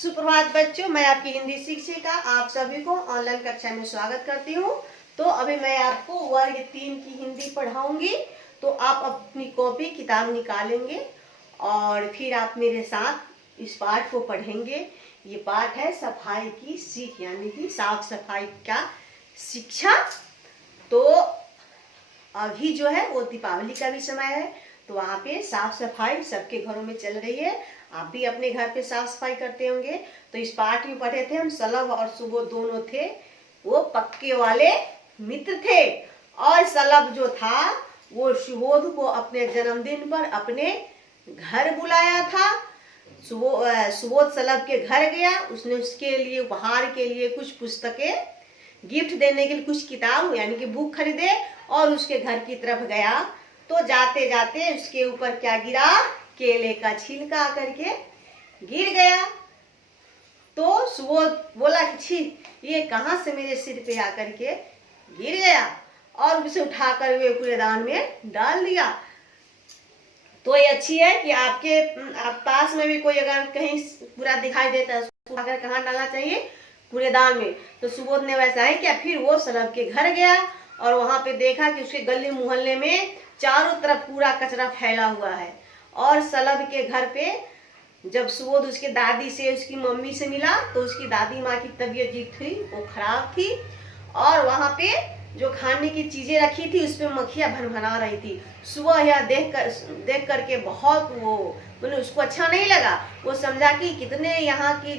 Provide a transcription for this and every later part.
सुप्रभात बच्चों, मैं आपकी हिंदी शिक्षिका आप सभी को ऑनलाइन कक्षा में स्वागत करती हूँ। तो अभी मैं आपको वर्ग 3 की हिंदी पढ़ाऊंगी। तो आप अपनी कॉपी किताब निकालेंगे और फिर आप मेरे साथ इस पाठ को पढ़ेंगे। ये पाठ है सफाई की सीख, यानी कि साफ सफाई का शिक्षा। तो अभी जो है वो दीपावली का भी समय है, तो वहाँ पे साफ सफाई सबके घरों में चल रही है। आप भी अपने घर पे साफ सफाई करते होंगे। तो इस पाठ में पढ़े थे हम, सलभ और सुबोध दोनों थे, वो पक्के वाले मित्र थे। और सलभ जो था वो सुबोध को अपने जन्मदिन पर अपने घर बुलाया था। सुबोध सलभ के घर गया, उसने उसके लिए उपहार के लिए कुछ पुस्तकें, गिफ्ट देने के लिए कुछ किताब यानी कि बुक खरीदे और उसके घर की तरफ गया। तो जाते जाते उसके ऊपर क्या गिरा, केले का छिलका आकर के गिर गया। तो सुबोध बोला कि छी, ये कहाँ से मेरे सिर पे आकर के गिर गया, और उसे उठाकर वे कूड़ेदान में डाल दिया। तो ये अच्छी है कि आपके पास में भी कोई अगर कहीं कूड़ा दिखाई देता है उसको उठाकर कहाँ डालना चाहिए, कूड़ेदान में। तो सुबोध ने वैसा ही किया। फिर वो सलभ के घर गया और वहां पे देखा कि उसके गली मोहल्ले में चारों तरफ पूरा कचरा फैला हुआ है। और सलभ के घर पे जब सुबोध उसके दादी से, उसकी मम्मी से मिला, तो उसकी दादी माँ की तबीयत जी थी, वो खराब थी। और वहां पे जो खाने की चीजें रखी थी उस पे मक्खियां भनभना रही थी। सुबह यह देख करके बहुत वो उसको अच्छा नहीं लगा। वो समझा कि कितने यहाँ के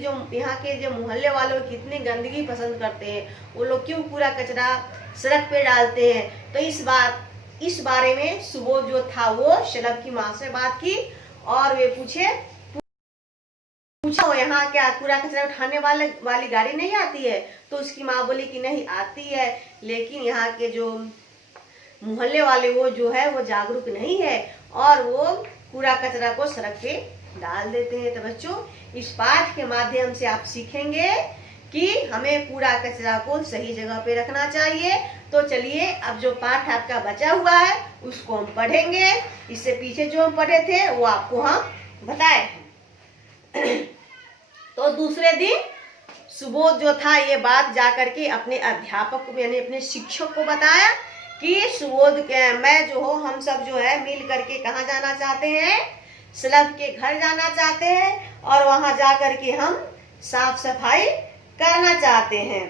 जो मोहल्ले वाले कितने गंदगी पसंद करते हैं, वो लोग क्यों पूरा कचरा सड़क पे डालते हैं। तो इस बारे में सुबोध जो था वो सलभ की माँ से बात की और वे पूछा यहाँ क्या कूड़ा कचरा उठाने वाली गाड़ी नहीं आती है। तो उसकी माँ बोली कि नहीं आती है, लेकिन यहाँ के जो मोहल्ले वाले वो जो है वो जागरूक नहीं है और वो कूड़ा कचरा को सड़क पे डाल देते हैं। तो बच्चों, इस पाठ के माध्यम से आप सीखेंगे कि हमें कूड़ा कचरा को सही जगह पे रखना चाहिए। तो चलिए, अब जो पाठ आपका बचा हुआ है उसको हम पढ़ेंगे। इससे पीछे जो हम पढ़े थे वो आपको हम बताए। तो दूसरे दिन सुबोध जो था ये बात जाकर के अपने अध्यापक को यानी अपने शिक्षक को बताया कि सुबोध मैं जो हो, हम सब जो है मिल करके कहाँ जाना चाहते हैं, सलभ के घर जाना चाहते हैं और वहां जाकर के हम साफ सफाई करना चाहते हैं।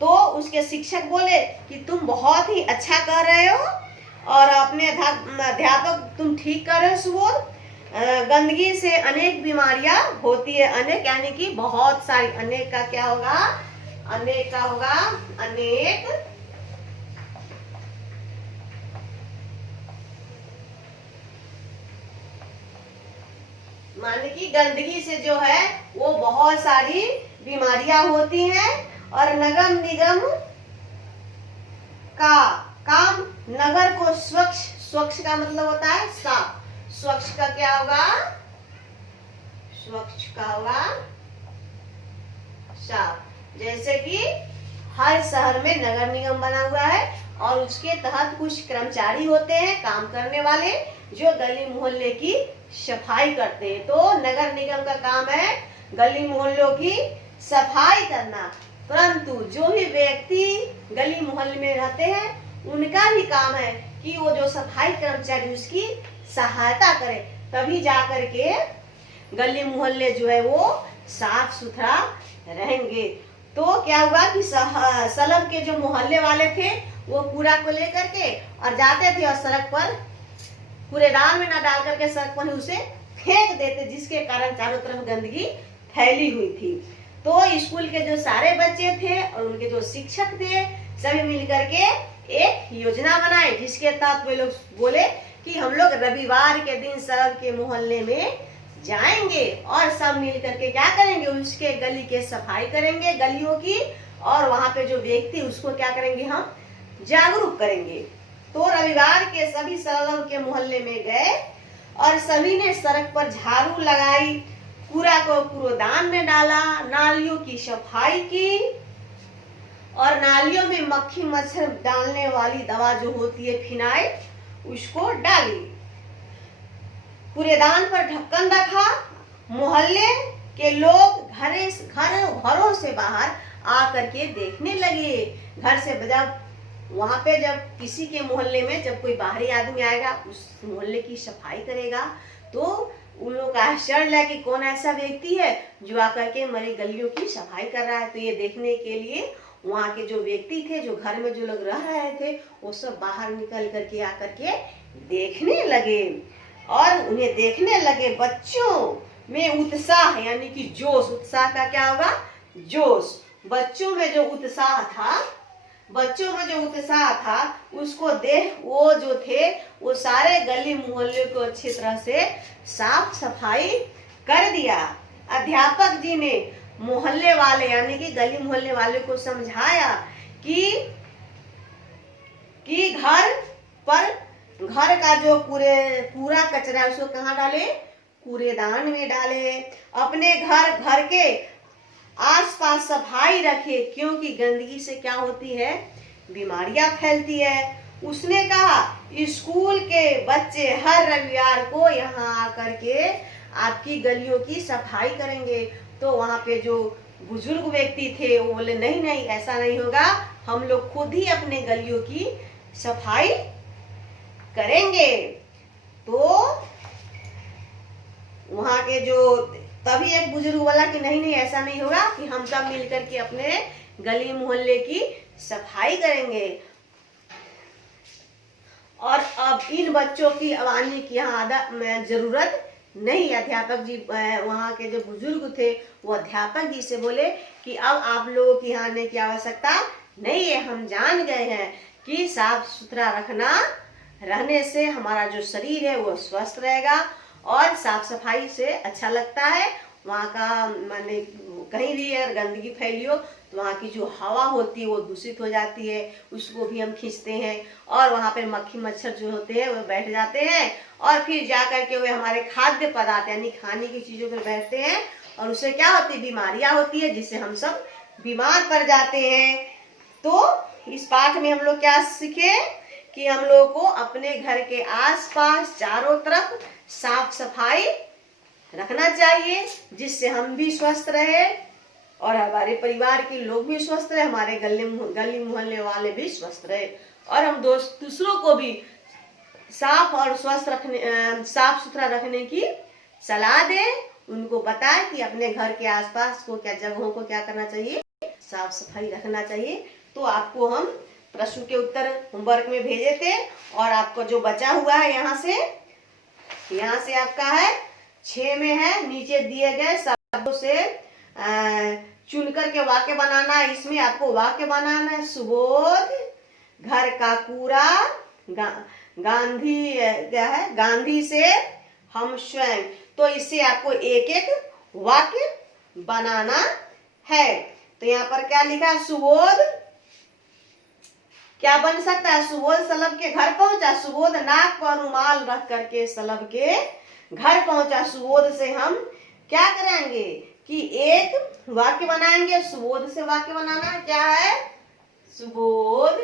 तो उसके शिक्षक बोले कि तुम बहुत ही अच्छा कर रहे हो और अपने अध्यापक तुम ठीक कर रहे हो सुबोध। गंदगी से अनेक बीमारियां होती है, अनेक यानी कि बहुत सारी, अनेक का क्या होगा, अनेक का होगा अनेक, माने कि गंदगी से जो है वो बहुत सारी बीमारियां होती हैं। और नगर निगम का काम नगर को स्वच्छ का मतलब होता है साफ। स्वच्छ का क्या होगा, स्वच्छ का होगा साफ। जैसे कि हर शहर में नगर निगम बना हुआ है और उसके तहत कुछ कर्मचारी होते हैं, काम करने वाले, जो गली मोहल्ले की सफाई करते हैं। तो नगर निगम का काम है गली मोहल्लों की सफाई करना। परंतु जो भी व्यक्ति गली मोहल्ले में रहते हैं उनका भी काम है कि वो जो सफाई कर्मचारी उसकी सहायता करे, तभी जाकर के गली मोहल्ले जो है वो साफ सुथरा रहेंगे। तो क्या हुआ कि सलभ के जो मोहल्ले वाले थे वो कूड़ा को लेकर के और जाते थे और सड़क पर कूड़ेदान में न डाल करके सड़क पर उसे फेंक देते, जिसके कारण चारों तरफ गंदगी फैली हुई थी। तो स्कूल के जो सारे बच्चे थे और उनके जो शिक्षक थे सभी मिलकर के एक योजना बनाए, जिसके तहत वे लोग बोले कि हम लोग रविवार के दिन सड़क के मोहल्ले में जाएंगे और सब मिल करके क्या करेंगे, उसके गली के सफाई करेंगे गलियों की, और वहां पे जो व्यक्ति उसको क्या करेंगे, हम जागरूक करेंगे। तो रविवार के सभी सलभ के मोहल्ले में गए और सभी ने सड़क पर झाड़ू लगाई, कूड़ा को कूड़ेदान में डाला, नालियों की सफाई की और नालियों में मक्खी मच्छर डालने वाली दवा जो होती है फिनाइल, उसको डाली। कूड़ेदान पर ढक्कन रखा, मोहल्ले कि लोग घरों से बाहर आकर के देखने लगे। घर से जब वहां पे जब किसी के मोहल्ले में जब कोई बाहरी आदमी आएगा, उस मोहल्ले की सफाई करेगा, तो उन लोग का आश्चर्य लगा कि कौन ऐसा व्यक्ति है जो आकर के हमारी गलियों की सफाई कर रहा है। तो ये देखने के लिए वहाँ के जो व्यक्ति थे, जो घर में जो लोग रह रहे थे, वो सब बाहर निकल करके आकर के देखने लगे और उन्हें देखने लगे। बच्चों में उत्साह यानी कि जोश, उत्साह का क्या होगा? जोश। बच्चों में जो उत्साह था उसको देख वो जो थे वो सारे गली मोहल्ले को अच्छी तरह से साफ सफाई कर दिया। अध्यापक जी ने मोहल्ले वाले यानी कि गली मोहल्ले वाले को समझाया कि घर का जो पूरा कचरा उसको कहाँ डाले? कूड़ेदान में डाले। अपने घर के आसपास सफाई रखे, क्योंकि गंदगी से क्या होती है? बीमारियां फैलती है। उसने कहा स्कूल के बच्चे हर रविवार को यहाँ आकर के आपकी गलियों की सफाई करेंगे। तो वहाँ पे जो बुजुर्ग व्यक्ति थे वो बोले नहीं नहीं, ऐसा नहीं होगा, हम लोग खुद ही अपने गलियों की सफाई करेंगे। तो वहाँ के जो तभी एक बुजुर्ग बोला कि नहीं नहीं, ऐसा नहीं होगा कि हम सब मिलकर के अपने गली मोहल्ले की सफाई करेंगे। और अब इन बच्चों की अब आने की यहाँ जरूरत नहीं। अध्यापक जी वहाँ के जो बुजुर्ग थे वो अध्यापक जी से बोले कि अब आप लोगों की यहाँ आने की आवश्यकता नहीं है। हम जान गए हैं कि साफ सुथरा रहने से हमारा जो शरीर है वो स्वस्थ रहेगा और साफ सफाई से अच्छा लगता है। वहाँ का माने कहीं भी अगर गंदगी फैली हो तो वहाँ की जो हवा होती है वो दूषित हो जाती है, उसको भी हम खींचते हैं और वहाँ पर मक्खी मच्छर जो होते हैं वो बैठ जाते हैं और फिर जा करके वे हमारे खाद्य पदार्थ यानी खाने की चीजों पर बैठते हैं और उससे क्या होती है? बीमारियां होती है, जिससे हम सब बीमार पड़ जाते हैं। तो इस पाठ में हम लोग क्या सीखे कि हम लोग को अपने घर के आसपास चारों तरफ साफ सफाई रखना चाहिए, जिससे हम भी स्वस्थ रहे और हमारे परिवार के लोग भी स्वस्थ रहे, हमारे गली मोहल्ले वाले भी स्वस्थ रहे और हम दूसरों को भी साफ सुथरा रखने की सलाह दें। उनको बताएं कि अपने घर के आसपास को जगहों को क्या करना चाहिए? साफ सफाई रखना चाहिए। तो आपको हम प्रश्न के उत्तर होमवर्क में भेजे थे और आपको जो बचा हुआ है यहाँ से आपका है 6 में है, नीचे दिए गए शब्दों से चुन करके वाक्य बनाना है। इसमें आपको वाक्य बनाना है। सुबोध घर का कूड़ा गांधी से हम स्वयं। तो इससे आपको एक एक वाक्य बनाना है। तो यहाँ पर क्या लिखा है? सुबोध क्या बन सकता है? सुबोध सलभ के घर पहुंचा। सुबोध नाक पर रुमाल रख करके सलभ के घर पहुंचा। सुबोध से हम क्या करेंगे कि एक वाक्य बनाएंगे। सुबोध से वाक्य बनाना क्या है? सुबोध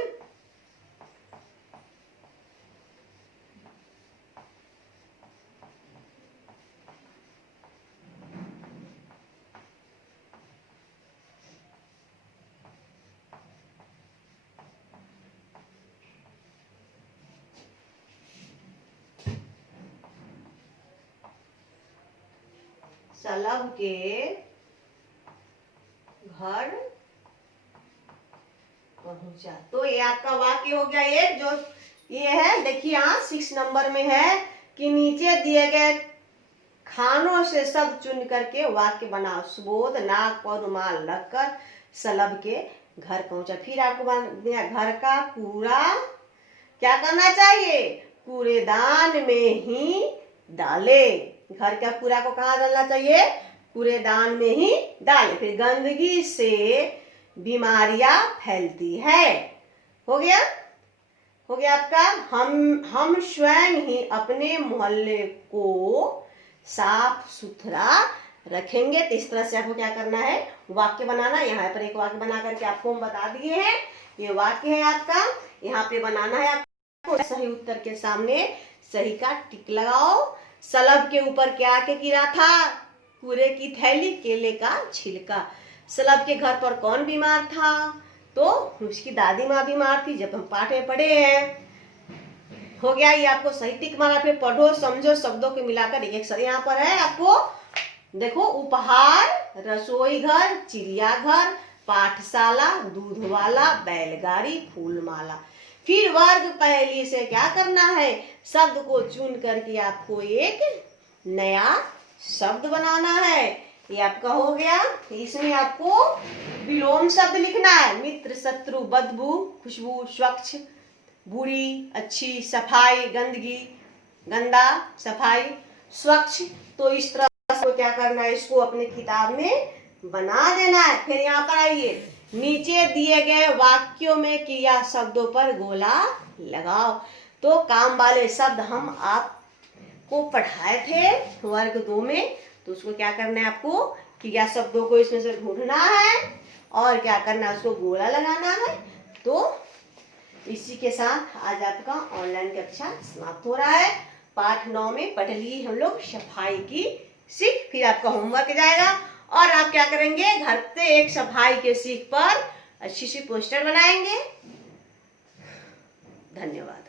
सलभ के घर पहुंचा। तो ये आपका वाक्य हो गया। एक जो ये है, देखिए यहाँ 6 नंबर में है कि नीचे दिए गए खानों से सब चुन करके वाक्य बनाओ। सुबोध नाक पर रुमाल रखकर सलभ के घर पहुंचा। फिर आपको घर का कूड़ा क्या करना चाहिए? कूड़ेदान में ही डाले। घर का कूड़ा को कहाँ डालना चाहिए? कूड़ेदान में ही डाले। फिर गंदगी से बीमारियां फैलती है। हो गया आपका। हम स्वयं ही अपने मोहल्ले को साफ सुथरा रखेंगे। तो इस तरह से आपको क्या करना है? वाक्य बनाना। यहाँ पर एक वाक्य बना करके आपको हम बता दिए हैं। ये वाक्य है आपका, यहाँ पे बनाना है आपको। सही उत्तर के सामने सही का टिक लगाओ। सलभ के ऊपर क्या के गिरा था? कूड़े की थैली, केले का छिलका। सलब के घर पर कौन बीमार था? तो उसकी दादी माँ बीमार थी, जब हम पाठ में पढ़े हैं। हो गया, ये आपको सही टिक मारा। फिर पढ़ो समझो शब्दों को मिलाकर एक एक यहाँ पर है आपको देखो, उपहार, रसोई घर, चिड़ियाघर, पाठशाला, दूध वाला, बैलगाड़ी, फूलमाला। फिर वर्ग पहेली से क्या करना है, शब्द को चुन करके आपको एक नया शब्द बनाना है। ये आपका हो गया। इसमें आपको विलोम शब्द लिखना है। मित्र, शत्रु, बदबू, खुशबू, स्वच्छ, बुरी, अच्छी, सफाई, गंदगी, गंदा, सफाई, स्वच्छ। तो इस तरह से क्या करना है, इसको अपने किताब में बना देना है। फिर यहाँ पर आइए, नीचे दिए गए वाक्यों में क्रिया शब्दों पर गोला लगाओ। तो काम वाले शब्द हम आपको पढ़ाए थे वर्ग 2 में, तो उसको क्या करना है, आपको क्रिया शब्दों को इसमें से ढूंढना है और क्या करना है, उसको गोला लगाना है। तो इसी के साथ आज आपका ऑनलाइन कक्षा समाप्त हो रहा है। पाठ 9 में पढ़ लिए हम लोग सफाई की सीख। फिर आपका होमवर्क जाएगा और आप क्या करेंगे, घर पे एक सफाई के सीख पर अच्छी सी पोस्टर बनाएंगे। धन्यवाद।